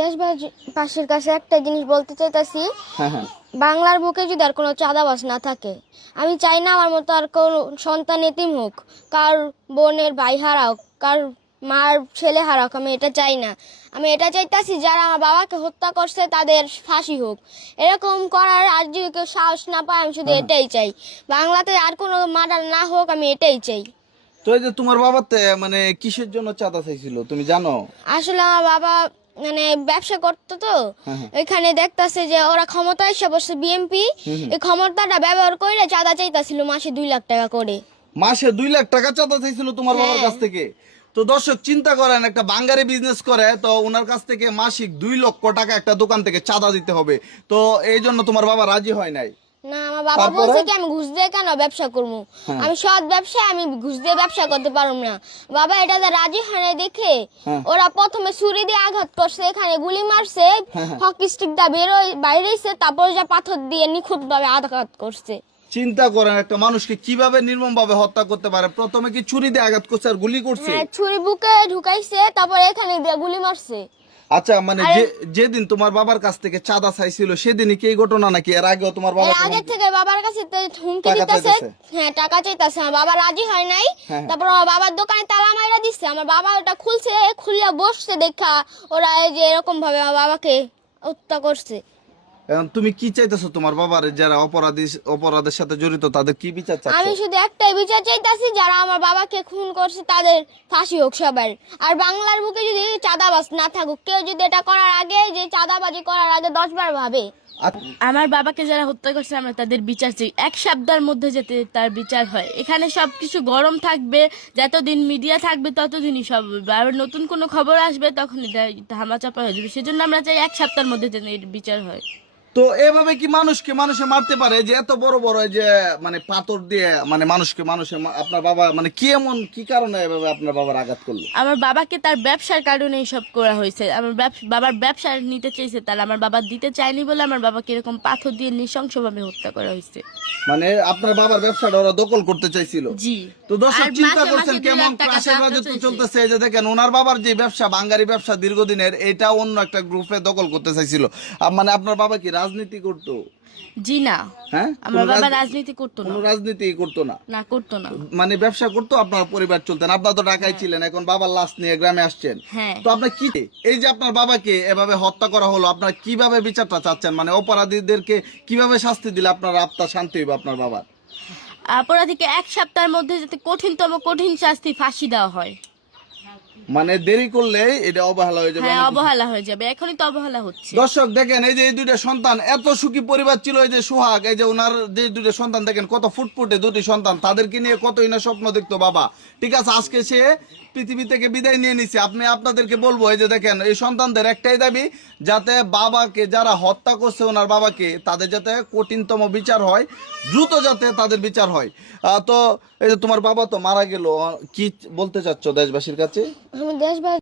দেশবাসীর কাছে একটা জিনিস বলতে চাইতাছি, হ্যাঁ হ্যাঁ বাংলার বুকে যদি আর কোনো চাঁদাবাজ না থাকে, আমি চাই না আমার মতো আর কোনো সন্তান এতিম হোক, কার বোনের ভাই হারাওক, কার মার ছেলে হারাওক, আমি এটা চাই না। আমি এটা চাইতাছি যারা আমার বাবাকে হত্যা করছে তাদের ফাঁসি হোক। এরকম করার আর যদি কেউ সাহস না পায়, আমি শুধু এটাই চাই। বাংলাতে আর কোনো মার্ডার না হোক, আমি এটাই চাই। তো এই যে তোমার বাবাতে মানে কিসের জন্য চাঁদা চাইছিল তুমি জানো? আসলে আমার বাবা মানে ব্যবসা করতো তো, হ্যাঁ হ্যাঁ এখানে দেখতাছে যে ওরা ক্ষমতায় এসে বসছে বিএমপি, এই ক্ষমতাটা ব্যবহার করে চাঁদা চাইতাছিল মাসে 2 লাখ টাকা করে। মাসে 2 লাখ টাকা চাঁদা চাইছিল তোমার বাবার হ্যাঁ। কাছ থেকে? তো দর্শক চিন্তা করেন, একটা বাঙালি বিজনেস করে, তো ওনার কাছ থেকে মাসিক 2 লক্ষ টাকা একটা দোকান থেকে চাঁদা দিতে হবে। তো এই জন্য তোমার বাবা রাজি হয় নাই। না, আমার বাবা তারপরে? বলছে কি আমি ঘুষ দিয়ে কেন ব্যবসা করবো, হ্যাঁ। আমি সৎ ব্যবসায়, আমি ঘুষ দিয়ে ব্যবসা করতে পারবো না। বাবা এটাতে রাজি হয় না দেখে হ্যাঁ। ওরা প্রথমে ছুরি দিয়ে আঘাত করছে, এখানে গুলি মারছে, হ্যাঁ, হ্যাঁ। হকি স্টিক দা বাইরেছে, তারপর যা পাথর দিয়ে নিখুঁত ভাবে আঘাত করছে। চিন্তা করেন একটা মানুষকে কিভাবে নির্মম ভাবে হত্যা করতে পারে। প্রথমে কি ছুরি দিয়ে আঘাত করছে আর গুলি করছে? হ্যাঁ, ছুরি বুকে ঢুকাইছে, তারপর এখানে দিয়ে গুলি মারছে। আচ্ছা, মানে যেদিন তোমার বাবার কাছ থেকে চাঁদা চাইছিল সেদিনই কি এই ঘটনা, নাকি এর আগেও তোমার বাবা এর আগে থেকে বাবার কাছে তো হুমকি টাকা দিতেছে, চাইতেছে? হ্যাঁ টাকা চাইতেছে, আমার বাবা রাজি হয় নাই। হ্যাঁ। তারপর আমার বাবার দোকানে তালা মাইরা দিচ্ছে, আমার বাবা ওটা খুলছে, খুলে বসছে দেখা ওরা এই যে এরকম ভাবে আমার বাবাকে হত্যা করছে। এখন তুমি কি চাইতেছো তোমার বাবার যারা অপরাধের সাথে জড়িত তাদের কি বিচার চাচ্ছ? আমি শুধু একটাই বিচার চাইতাছি, যারা আমার বাবাকে খুন করছে তাদের ফাঁসি হোক সবার। আর বাংলার বুকে যদি চাঁদাবাজ না থাকুক, কেউ যদি এটা করার আগে, যে চাঁদাবাজি করার আগে 10 বার ভাবে। আমার বাবাকে যারা হত্যা করছে আমরা তাদের বিচার চাই, 1 সপ্তাহের মধ্যে যাতে তার বিচার হয়। এখানে সবকিছু গরম থাকবে, যতদিন মিডিয়া থাকবে ততদিনই সব হবে। আর নতুন কোনো খবর আসবে তখন এটা ধামাচাপা হয়ে যাবে। সেজন্য আমরা চাই 1 সপ্তাহের মধ্যে যেন এর বিচার হয়। তো এভাবে কি মানুষে মারতে পারে? যে এত বড় বড় এই যে মানে পাথর দিয়ে মানে আপনার বাবা মানে কি এমন কি কারণে এভাবে আপনার বাবার আঘাত করলো? আমার বাবাকে তার ব্যবসার কারণে সব করা হয়েছে। আমার বাবার ব্যবসা নিতে চেয়েছে, তার আমার বাবা দিতে চায়নি বলে আমার বাবাকে এরকম পাথর দিয়ে নৃশংসভাবে হত্যা করা হয়েছে। মানে আপনার বাবার ব্যবসাটা ওরা দখল করতে চাইছিল? জি। তো দর্শক আর চিন্তা মাসে করছেন মাসে 2 কেমন লাখ টাকা ক্রাশের চাঁদা রাজত্ব চাইছে। চলতেছে। এই যে দেখেন ওনার বাবার যে ব্যবসা, বাঙালি ব্যবসা দীর্ঘদিনের, এটা অন্য একটা গ্রুপে দখল করতে চাইছিল। মানে আপনার বাবা কি রাজনীতি করতো? জি না, হ্যাঁ, আমার বাবা রাজনীতি করতো না। কোনো রাজনীতি করতো না, না, করতো না। মানে ব্যবসা করতো, আপনার পরিবার চলতেন। আপনার তো ঢাকায় ছিলেন, এখন বাবার লাশ নিয়ে গ্রামে আসছেন। হ্যাঁ। তো আপনার কি এই যে আপনার বাবাকে এভাবে হত্যা করা হলো, আপনার কিভাবে বিচারটা চাচ্ছেন? মানে অপরাধীদেরকে কিভাবে শাস্তি দিলে আপনার আত্মা শান্তি হবে আপনার বাবার? অপরাধীকে 1 সপ্তাহের মধ্যে যাতে কঠিন শাস্তি, ফাঁসি দেওয়া হয়। মানে দেরি করলে এটা অবহেলা হয়ে যাবে। হ্যাঁ, অনেক কিছু। অবহেলা হয়ে যাবে, এখনই তো অবহেলা হচ্ছে। দর্শক দেখেন, এই যে এই দুইটা সন্তান, এত সুখী পরিবার ছিল, এই যে সোহাগ, এই যে ওনার যে দুইটা সন্তান দেখেন কত ফুটফুটে দুটি সন্তান, তাদেরকে নিয়ে কতই না স্বপ্ন দেখতো বাবা। ঠিক আছে, আজকে সে পৃথিবী থেকে বিদায় নিয়ে নিছে। আপনাদেরকে বলবো, এই যে দেখেন এই সন্তানদের একটাই দাবি, যাতে বাবাকে যারা হত্যা করছে ওনার বাবাকে, তাদের যাতে কঠিনতম বিচার হয়, দ্রুত যাতে তাদের বিচার হয়। তো এই যে তোমার বাবা তো মারা গেল, কি বলতে চাচ্ছ দেশবাসীর কাছে? আমি দেশবাসী